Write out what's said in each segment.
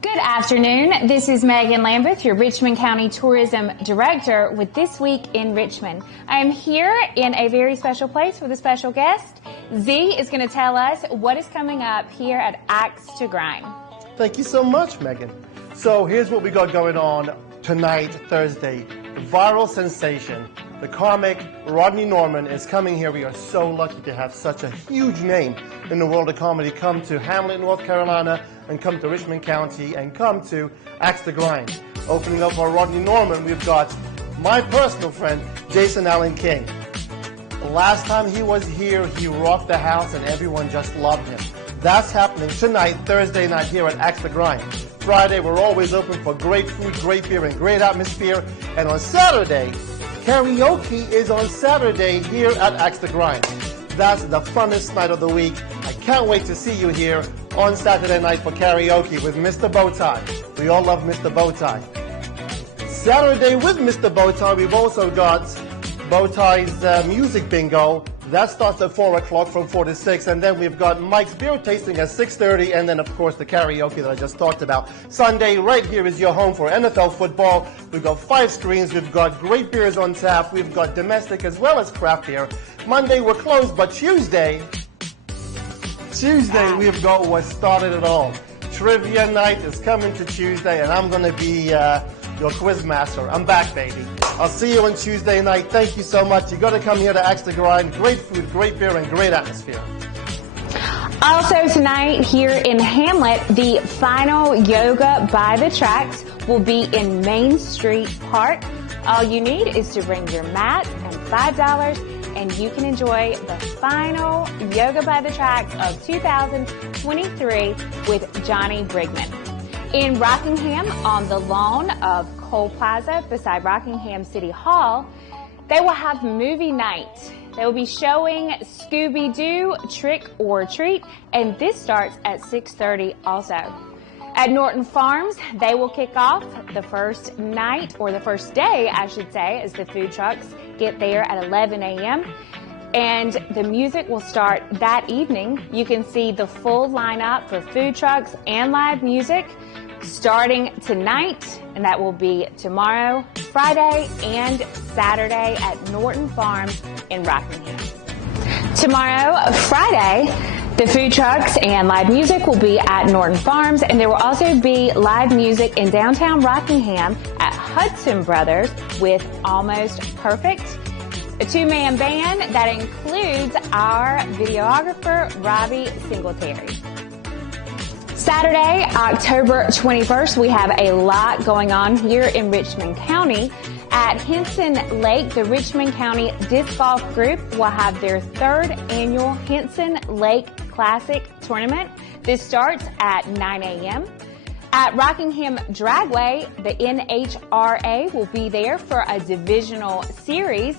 Good afternoon. This is Megan Lambeth, your Richmond County Tourism Director with This Week in Richmond. I am here in a very special place with a special guest. Z is going to tell us what is coming up here at Axe to Grind. Thank you so much, Megan. So here's what we got going on tonight, Thursday. The viral sensation, the comic Rodney Norman is coming here. We are so lucky to have such a huge name in the world of comedy come to Hamlet, North Carolina, and come to Richmond County, and come to Axe to Grind. Opening up our Rodney Norman, we've got my personal friend, Jason Allen King. The last time he was here, he rocked the house and everyone just loved him. That's happening tonight, Thursday night, here at Axe to Grind. Friday, we're always open for great food, great beer, and great atmosphere. And on Saturday, karaoke is on Saturday here at Axe to Grind. That's the funnest night of the week. I can't wait to see you here on Saturday night for karaoke with Mr. Bowtie. We all love Mr. Bowtie. Saturday with Mr. Bowtie, we've also got Bowtie's music bingo. That starts at 4 o'clock from 4 to 6. And then we've got Mike's beer tasting at 6:30. And then, of course, the karaoke that I just talked about. Sunday, right here is your home for NFL football. We've got 5 screens. We've got great beers on tap. We've got domestic as well as craft beer. Monday, we're closed. But Tuesday, we've got what started it all. Trivia night is coming to Tuesday. And I'm going to be your quiz master. I'm back, baby. I'll see you on Tuesday night. Thank you so much. You got to come here to Axe to Grind. Great food, great beer, and great atmosphere. Also tonight here in Hamlet, the final Yoga by the Tracks will be in Main Street Park. All you need is to bring your mat and $5, and you can enjoy the final Yoga by the Tracks of 2023 with Johnny Brigman. In Rockingham, on the lawn of Plaza beside Rockingham City Hall, they will have movie night. They will be showing Scooby-Doo Trick or Treat, and this starts at 6:30 also. At Norton Farms, they will kick off the first night, or the first day, I should say, as the food trucks get there at 11 a.m. And the music will start that evening. You can see the full lineup for food trucks and live music starting tonight, and that will be tomorrow, Friday, and Saturday at Norton Farms in Rockingham. Tomorrow, Friday, the food trucks and live music will be at Norton Farms, and there will also be live music in downtown Rockingham at Hudson Brothers with Almost Perfect, a 2-man band that includes our videographer, Robbie Singletary. Saturday, October 21st, we have a lot going on here in Richmond County. At Henson Lake, the Richmond County Disc Golf Group will have their 3rd annual Henson Lake Classic Tournament. This starts at 9 a.m. At Rockingham Dragway, the NHRA will be there for a divisional series.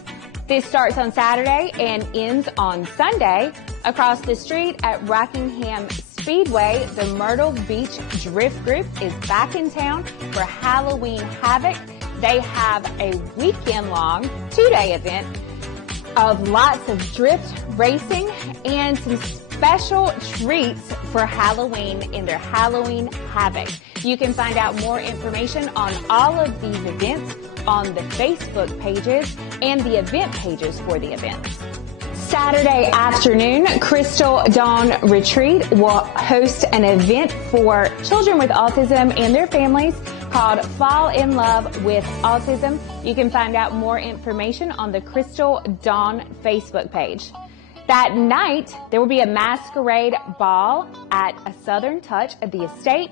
This starts on Saturday and ends on Sunday. Across the street at Rockingham Speedway, the Myrtle Beach Drift Group is back in town for Halloween Havoc. They have a weekend-long 2-day event of lots of drift racing and some special treats for Halloween in their Halloween Havoc. You can find out more information on all of these events on the Facebook pages and the event pages for the events. Saturday afternoon, Crystal Dawn Retreat will host an event for children with autism and their families called Fall in Love with Autism. You can find out more information on the Crystal Dawn Facebook page. That night, there will be a masquerade ball at A Southern Touch at the Estate.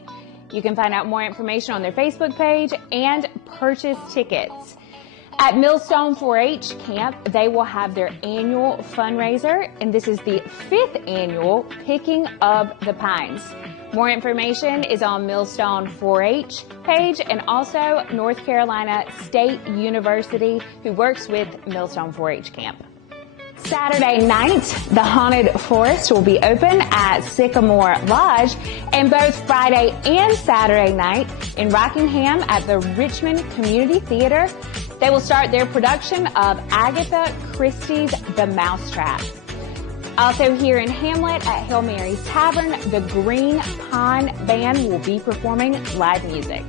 You can find out more information on their Facebook page and purchase tickets. At Millstone 4-H Camp, they will have their annual fundraiser, and this is the 5th annual Picking of the Pines. More information is on Millstone 4-H page, and also North Carolina State University, who works with Millstone 4-H Camp. Saturday night, the Haunted Forest will be open at Sycamore Lodge, and both Friday and Saturday night in Rockingham at the Richmond Community Theater, they will start their production of Agatha Christie's The Mousetrap. Also here in Hamlet at Hail Mary's Tavern, the Green Pine Band will be performing live music.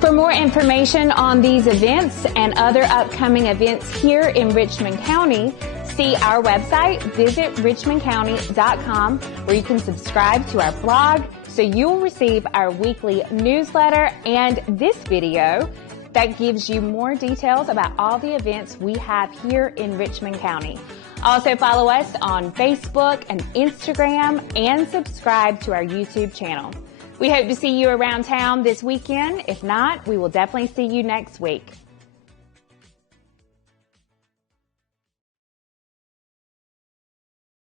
For more information on these events and other upcoming events here in Richmond County, see our website, visit richmondcounty.com, where you can subscribe to our blog so you'll receive our weekly newsletter and this video that gives you more details about all the events we have here in Richmond County. Also follow us on Facebook and Instagram and subscribe to our YouTube channel. We hope to see you around town this weekend. If not, we will definitely see you next week.